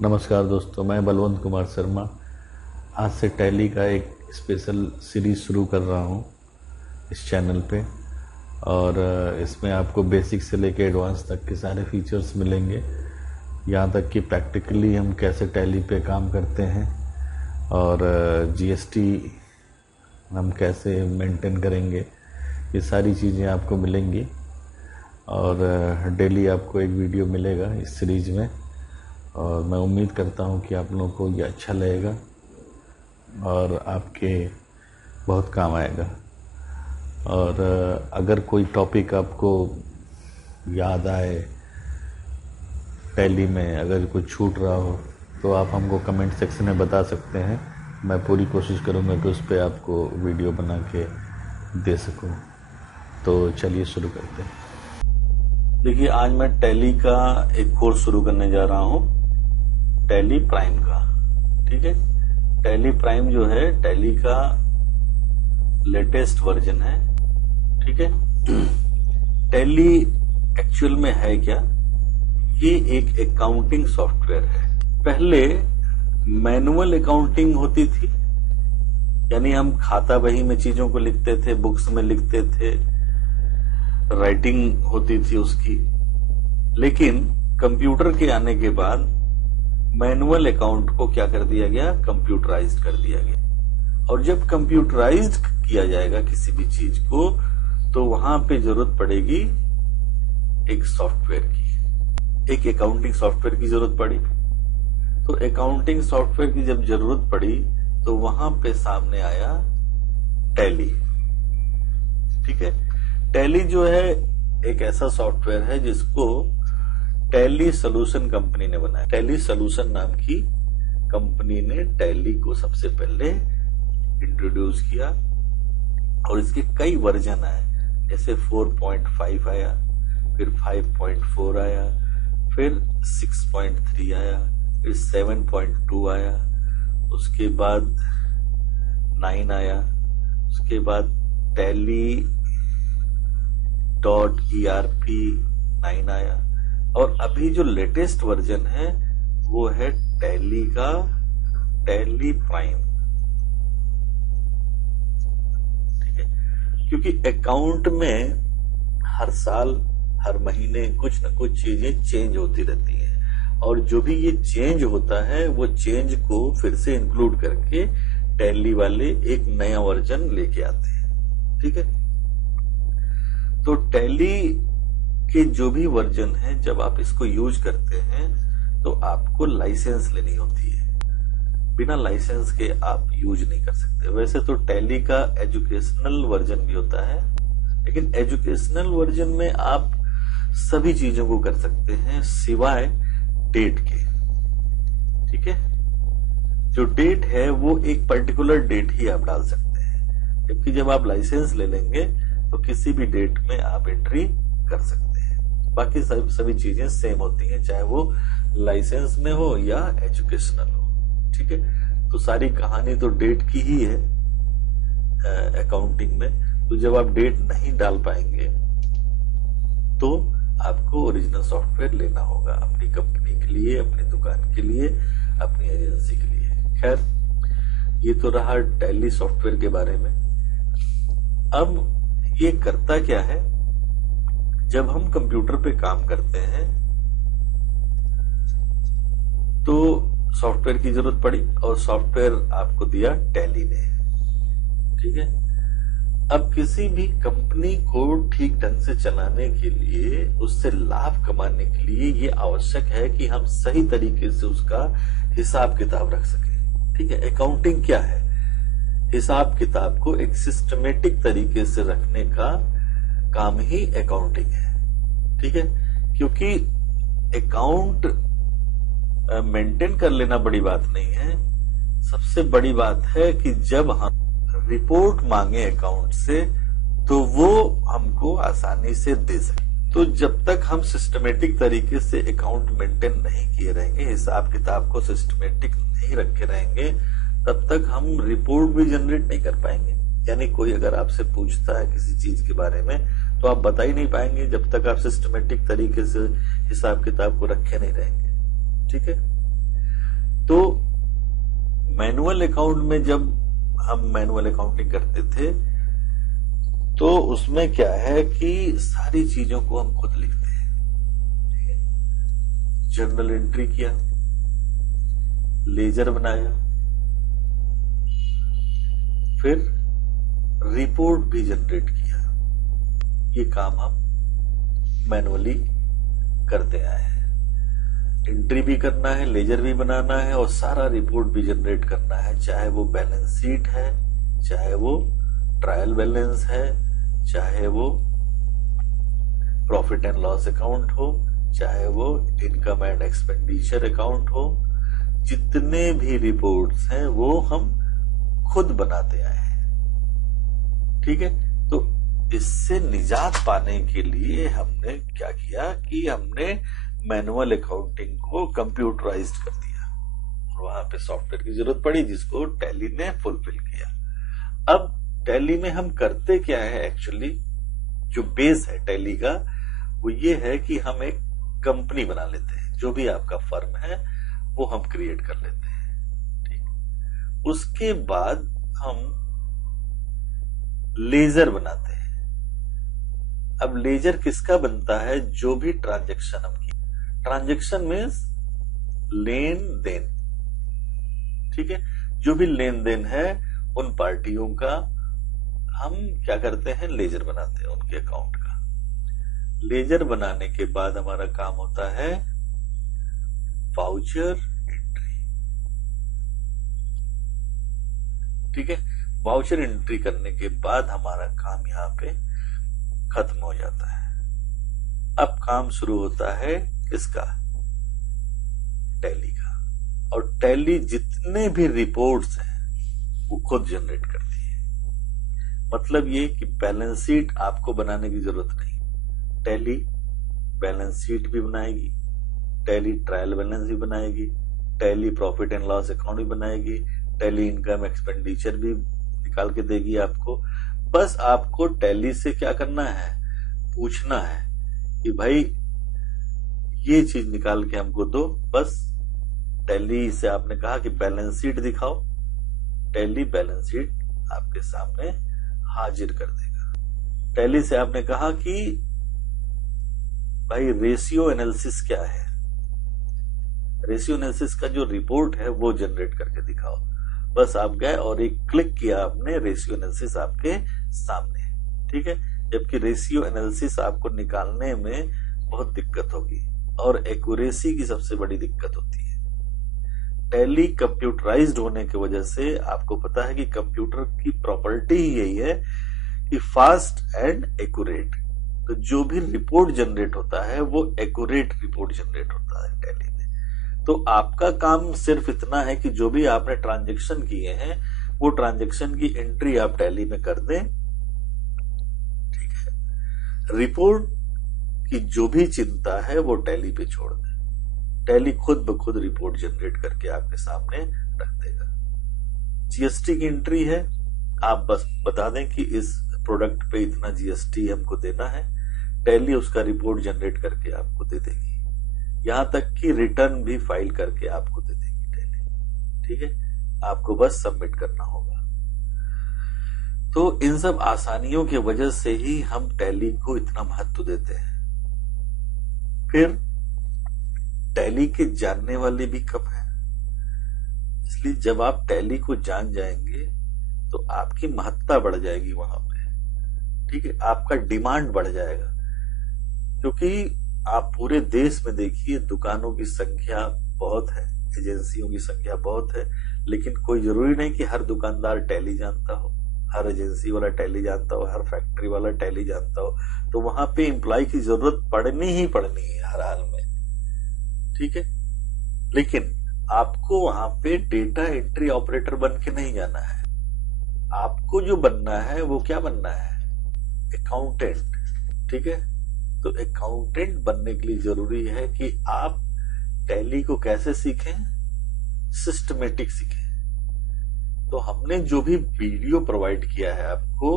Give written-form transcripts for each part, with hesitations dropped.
नमस्कार दोस्तों, मैं बलवंत कुमार शर्मा आज से टैली का एक स्पेशल सीरीज़ शुरू कर रहा हूं इस चैनल पे। और इसमें आपको बेसिक से लेके एडवांस तक के सारे फीचर्स मिलेंगे, यहाँ तक कि प्रैक्टिकली हम कैसे टैली पे काम करते हैं और जीएसटी हम कैसे मेंटेन करेंगे, ये सारी चीज़ें आपको मिलेंगी। और डेली आपको एक वीडियो मिलेगा इस सीरीज़ में, और मैं उम्मीद करता हूँ कि आप लोगों को ये अच्छा लगेगा और आपके बहुत काम आएगा। और अगर कोई टॉपिक आपको याद आए टैली में, अगर कुछ छूट रहा हो तो आप हमको कमेंट सेक्शन में बता सकते हैं। मैं पूरी कोशिश करूँगा कि उस पर आपको वीडियो बना के दे सकूँ। तो चलिए शुरू करते हैं। देखिए, आज मैं टैली का एक कोर्स शुरू करने जा रहा हूँ, टैली प्राइम का। ठीक है, टैली प्राइम जो है टैली का लेटेस्ट वर्जन है। ठीक है, टैली एक्चुअल में है क्या? ये एक अकाउंटिंग सॉफ्टवेयर है। पहले मैनुअल अकाउंटिंग होती थी, यानी हम खाता बही में चीजों को लिखते थे, बुक्स में लिखते थे, राइटिंग होती थी उसकी। लेकिन कंप्यूटर के आने के बाद मैनुअल अकाउंट को क्या कर दिया गया? कंप्यूटराइज्ड कर दिया गया। और जब कंप्यूटराइज्ड किया जाएगा किसी भी चीज को, तो वहां पे जरूरत पड़ेगी एक सॉफ्टवेयर की, एक अकाउंटिंग सॉफ्टवेयर की जरूरत पड़ी। तो अकाउंटिंग सॉफ्टवेयर की जब जरूरत पड़ी तो वहां पे सामने आया टैली। ठीक है, टैली जो है एक ऐसा सॉफ्टवेयर है जिसको टैली सॉल्यूशन कंपनी ने बनाया। टैली सॉल्यूशन नाम की कंपनी ने टैली को सबसे पहले इंट्रोड्यूस किया और इसके कई वर्जन आए, जैसे 4.5 आया, फिर 5.4 आया, फिर 6.3 आया, फिर 7.2 आया, उसके बाद 9 आया, उसके बाद टैली .ERP 9 आया, और अभी जो लेटेस्ट वर्जन है वो है टैली का टैली प्राइम। ठीक है, क्योंकि अकाउंट में हर साल हर महीने कुछ न कुछ चीजें चेंज होती रहती हैं, और जो भी ये चेंज होता है वो चेंज को फिर से इंक्लूड करके टैली वाले एक नया वर्जन लेके आते हैं। ठीक है, तो टैली के जो भी वर्जन है, जब आप इसको यूज करते हैं तो आपको लाइसेंस लेनी होती है। बिना लाइसेंस के आप यूज नहीं कर सकते। वैसे तो टैली का एजुकेशनल वर्जन भी होता है, लेकिन एजुकेशनल वर्जन में आप सभी चीजों को कर सकते हैं सिवाय डेट के। ठीक है, जो डेट है वो एक पर्टिकुलर डेट ही आप डाल सकते हैं, जबकि जब आप लाइसेंस ले लेंगे तो किसी भी डेट में आप एंट्री कर सकते हैं। बाकी सभी चीजें सेम होती हैं, चाहे वो लाइसेंस में हो या एजुकेशनल हो। ठीक है, तो सारी कहानी तो डेट की ही है अकाउंटिंग में। तो जब आप डेट नहीं डाल पाएंगे तो आपको ओरिजिनल सॉफ्टवेयर लेना होगा अपनी कंपनी के लिए, अपनी दुकान के लिए, अपनी एजेंसी के लिए। खैर, ये तो रहा टैली सॉफ्टवेयर के बारे में। अब ये करता क्या है? जब हम कंप्यूटर पे काम करते हैं तो सॉफ्टवेयर की जरूरत पड़ी, और सॉफ्टवेयर आपको दिया टैली ने। ठीक है, अब किसी भी कंपनी को ठीक ढंग से चलाने के लिए, उससे लाभ कमाने के लिए ये आवश्यक है कि हम सही तरीके से उसका हिसाब किताब रख सकें। ठीक है, अकाउंटिंग क्या है? हिसाब किताब को एक सिस्टमेटिक तरीके से रखने का काम ही अकाउंटिंग है। ठीक है, क्योंकि अकाउंट मेंटेन कर लेना बड़ी बात नहीं है। सबसे बड़ी बात है कि जब हम रिपोर्ट मांगे अकाउंट से तो वो हमको आसानी से दे सके। तो जब तक हम सिस्टमेटिक तरीके से अकाउंट मेंटेन नहीं किए रहेंगे, हिसाब किताब को सिस्टमेटिक नहीं रखे रहेंगे, तब तक हम रिपोर्ट भी जनरेट नहीं कर पाएंगे। यानी कोई अगर आपसे पूछता है किसी चीज के बारे में तो आप बता ही नहीं पाएंगे जब तक आप सिस्टमेटिक तरीके से हिसाब किताब को रखे नहीं रहेंगे। ठीक है, तो मैनुअल अकाउंट में जब हम मैनुअल अकाउंटिंग करते थे तो उसमें क्या है कि सारी चीजों को हम खुद लिखते हैं। जर्नल एंट्री किया, लेजर बनाया, फिर रिपोर्ट भी जनरेट किया। ये काम हम मैनुअली करते आए हैं। एंट्री भी करना है, लेजर भी बनाना है और सारा रिपोर्ट भी जनरेट करना है, चाहे वो बैलेंस शीट है, चाहे वो ट्रायल बैलेंस है, चाहे वो प्रॉफिट एंड लॉस अकाउंट हो, चाहे वो इनकम एंड एक्सपेंडिचर अकाउंट हो। जितने भी रिपोर्ट्स हैं वो हम खुद बनाते आए हैं। ठीक है, तो इससे निजात पाने के लिए हमने क्या किया कि हमने मैनुअल अकाउंटिंग को कंप्यूटराइज्ड कर दिया और वहां पे सॉफ्टवेयर की जरूरत पड़ी जिसको टैली ने फुलफिल किया। अब टैली में हम करते क्या है, एक्चुअली जो बेस है टैली का वो ये है कि हम एक कंपनी बना लेते हैं। जो भी आपका फर्म है वो हम क्रिएट कर लेते हैं। ठीक, उसके बाद हम लेजर बनाते हैं। अब लेजर किसका बनता है? जो भी ट्रांजैक्शन हम की, ट्रांजैक्शन मीन्स लेन देन। ठीक है, जो भी लेन देन है उन पार्टियों का हम क्या करते हैं, लेजर बनाते हैं उनके अकाउंट का। लेजर बनाने के बाद हमारा काम होता है वाउचर एंट्री। ठीक है, वाउचर एंट्री करने के बाद हमारा काम यहां पे खत्म हो जाता है। अब काम शुरू होता है किसका? टैली का। और टैली जितने भी रिपोर्ट्स हैं वो खुद जनरेट करती है। मतलब ये कि बैलेंस शीट आपको बनाने की जरूरत नहीं, टैली बैलेंस शीट भी बनाएगी, टैली ट्रायल बैलेंस भी बनाएगी, tally profit and loss account भी बनाएगी, टैली इनकम एक्सपेंडिचर भी निकाल के देगी आपको। बस आपको टैली से क्या करना है, पूछना है कि भाई ये चीज निकाल के हमको दो। बस टैली से आपने कहा कि बैलेंस शीट दिखाओ, टैली बैलेंस शीट आपके सामने हाजिर कर देगा। टैली से आपने कहा कि भाई रेशियो एनालिसिस क्या है, रेशियो एनालिसिस का जो रिपोर्ट है वो जनरेट करके दिखाओ। बस आप गए और एक क्लिक किया आपने, रेशियो एनालिसिस आपके सामने। ठीक है, जबकि रेशियो एनालिसिस आपको निकालने में बहुत दिक्कत होगी और एक्यूरेसी की सबसे बड़ी दिक्कत होती है। टैली कंप्यूटराइज्ड होने की वजह से आपको पता है कि कंप्यूटर की प्रॉपर्टी ही यही है कि फास्ट एंड एक्यूरेट। तो जो भी रिपोर्ट जनरेट होता है वो एक्यूरेट रिपोर्ट जनरेट होता है टैली में। तो आपका काम सिर्फ इतना है कि जो भी आपने ट्रांजैक्शन किए हैं वो ट्रांजैक्शन की एंट्री आप टैली में कर दें। ठीक है, रिपोर्ट की जो भी चिंता है वो टैली पे छोड़ दें। टैली खुद ब खुद रिपोर्ट जनरेट करके आपके सामने रख देगा। जीएसटी की एंट्री है, आप बस बता दें कि इस प्रोडक्ट पे इतना जीएसटी हमको देना है, टैली उसका रिपोर्ट जनरेट करके आपको दे देगी। यहां तक कि रिटर्न भी फाइल करके आपको दे देगी टैली। ठीक है, आपको बस सबमिट करना होगा। तो इन सब आसानियों की वजह से ही हम टैली को इतना महत्व देते हैं। फिर टैली के जानने वाले भी कम हैं, इसलिए जब आप टैली को जान जाएंगे तो आपकी महत्ता बढ़ जाएगी वहां पे। ठीक है, आपका डिमांड बढ़ जाएगा, क्योंकि आप पूरे देश में देखिए दुकानों की संख्या बहुत है, एजेंसियों की संख्या बहुत है, लेकिन कोई जरूरी नहीं कि हर दुकानदार टैली जानता हो, हर एजेंसी वाला टैली जानता हो, हर फैक्ट्री वाला टैली जानता हो। तो वहां पे एम्प्लॉय की जरूरत पड़नी ही पड़नी है हर हाल में। ठीक है, लेकिन आपको वहां पे डेटा एंट्री ऑपरेटर बन के नहीं जाना है। आपको जो बनना है वो क्या बनना है, अकाउंटेंट। ठीक है, तो अकाउंटेंट बनने के लिए जरूरी है कि आप टैली को कैसे सीखें, सिस्टमेटिक सीखें। तो हमने जो भी वीडियो प्रोवाइड किया है आपको,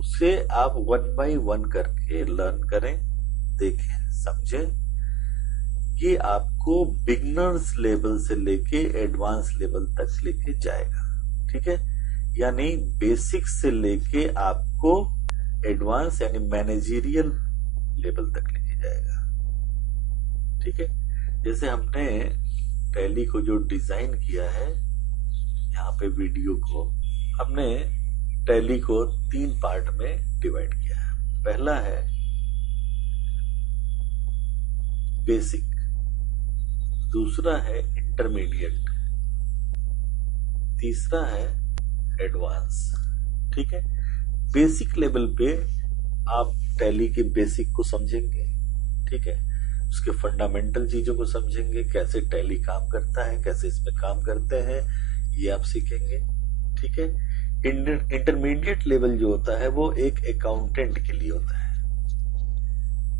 उसे आप 1 by 1 करके लर्न करें, देखें, समझें। ये आपको बिगनर्स लेवल से लेके एडवांस लेवल तक लेके जाएगा। ठीक है, यानी बेसिक से लेके आपको एडवांस यानी मैनेजरियल लेवल तक लेके जाएगा। ठीक है, जैसे हमने टैली को जो डिजाइन किया है, यहाँ पे वीडियो को हमने टैली को 3 पार्ट में डिवाइड किया है। पहला है बेसिक, दूसरा है इंटरमीडिएट, तीसरा है एडवांस। ठीक है, बेसिक लेवल पे आप टैली के बेसिक को समझेंगे। ठीक है, उसके फंडामेंटल चीजों को समझेंगे, कैसे टैली काम करता है, कैसे इसमें काम करते हैं, ये आप सीखेंगे। ठीक है, इंटरमीडिएट लेवल जो होता है वो एक अकाउंटेंट के लिए होता है।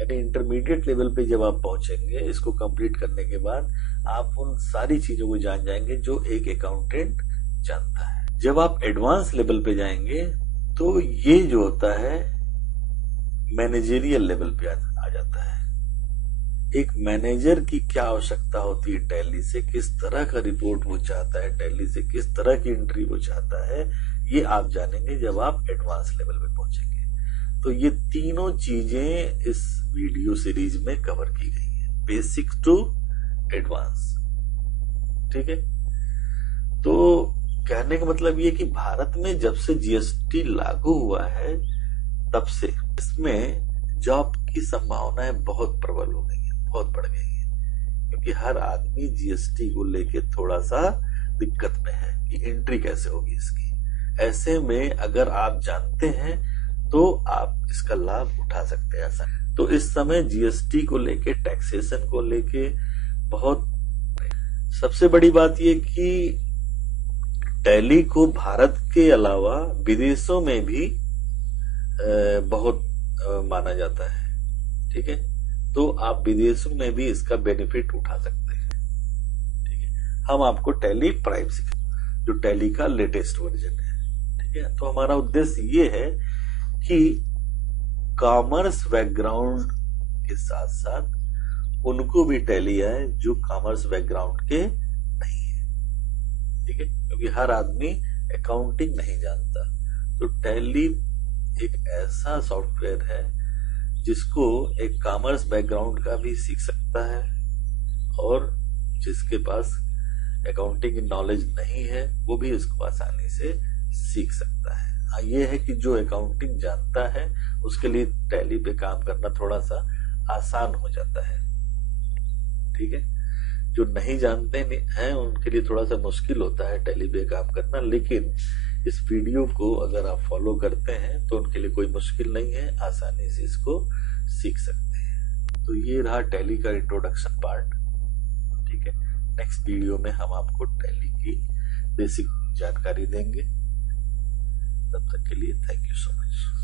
यानी इंटरमीडिएट लेवल पे जब आप पहुंचेंगे, इसको कंप्लीट करने के बाद आप उन सारी चीजों को जान जाएंगे जो एक अकाउंटेंट जानता है। जब आप एडवांस लेवल पे जाएंगे तो ये जो होता है मैनेजरियल लेवल पे आ जाता है। एक मैनेजर की क्या आवश्यकता होती है टैली से, किस तरह का रिपोर्ट वो चाहता है टैली से, किस तरह की एंट्री वो चाहता है, ये आप जानेंगे जब आप एडवांस लेवल पे पहुंचेंगे। तो ये तीनों चीजें इस वीडियो सीरीज में कवर की गई है, बेसिक टू एडवांस। ठीक है, तो कहने का मतलब ये कि भारत में जब से जीएसटी लागू हुआ है तब से इसमें जॉब की संभावनाएं बहुत प्रबल हो गई है, बहुत बढ़ गई है, क्योंकि हर आदमी जीएसटी को लेके थोड़ा सा दिक्कत में है कि एंट्री कैसे होगी इसकी। ऐसे में अगर आप जानते हैं तो आप इसका लाभ उठा सकते हैं ऐसा। तो इस समय जीएसटी को लेके, टैक्सेशन को लेके बहुत, सबसे बड़ी बात ये कि टैली को भारत के अलावा विदेशों में भी बहुत माना जाता है। ठीक है, तो आप विदेशों में भी इसका बेनिफिट उठा सकते हैं। ठीक है, हम आपको टैली प्राइम सिखाएंगे जो टैली का लेटेस्ट वर्जन है। ठीक है, तो हमारा उद्देश्य ये है कि कॉमर्स बैकग्राउंड के साथ साथ उनको भी टैली आए जो कॉमर्स बैकग्राउंड के नहीं है। ठीक है, क्योंकि हर आदमी अकाउंटिंग नहीं जानता। तो टैली एक ऐसा सॉफ्टवेयर है जिसको एक कॉमर्स बैकग्राउंड का भी सीख सकता है, और जिसके पास अकाउंटिंग की नॉलेज नहीं है वो भी इसको आसानी से सीख सकता है। हाँ, ये है कि जो अकाउंटिंग जानता है उसके लिए टैली पे काम करना थोड़ा सा आसान हो जाता है। ठीक है, जो नहीं जानते हैं उनके लिए थोड़ा सा मुश्किल होता है टैली पे काम करना, लेकिन इस वीडियो को अगर आप फॉलो करते हैं तो उनके लिए कोई मुश्किल नहीं है, आसानी से इसको सीख सकते हैं। तो ये रहा टैली का इंट्रोडक्शन पार्ट। ठीक है, नेक्स्ट वीडियो में हम आपको टैली की बेसिक जानकारी देंगे। तब तक के लिए थैंक यू सो मच।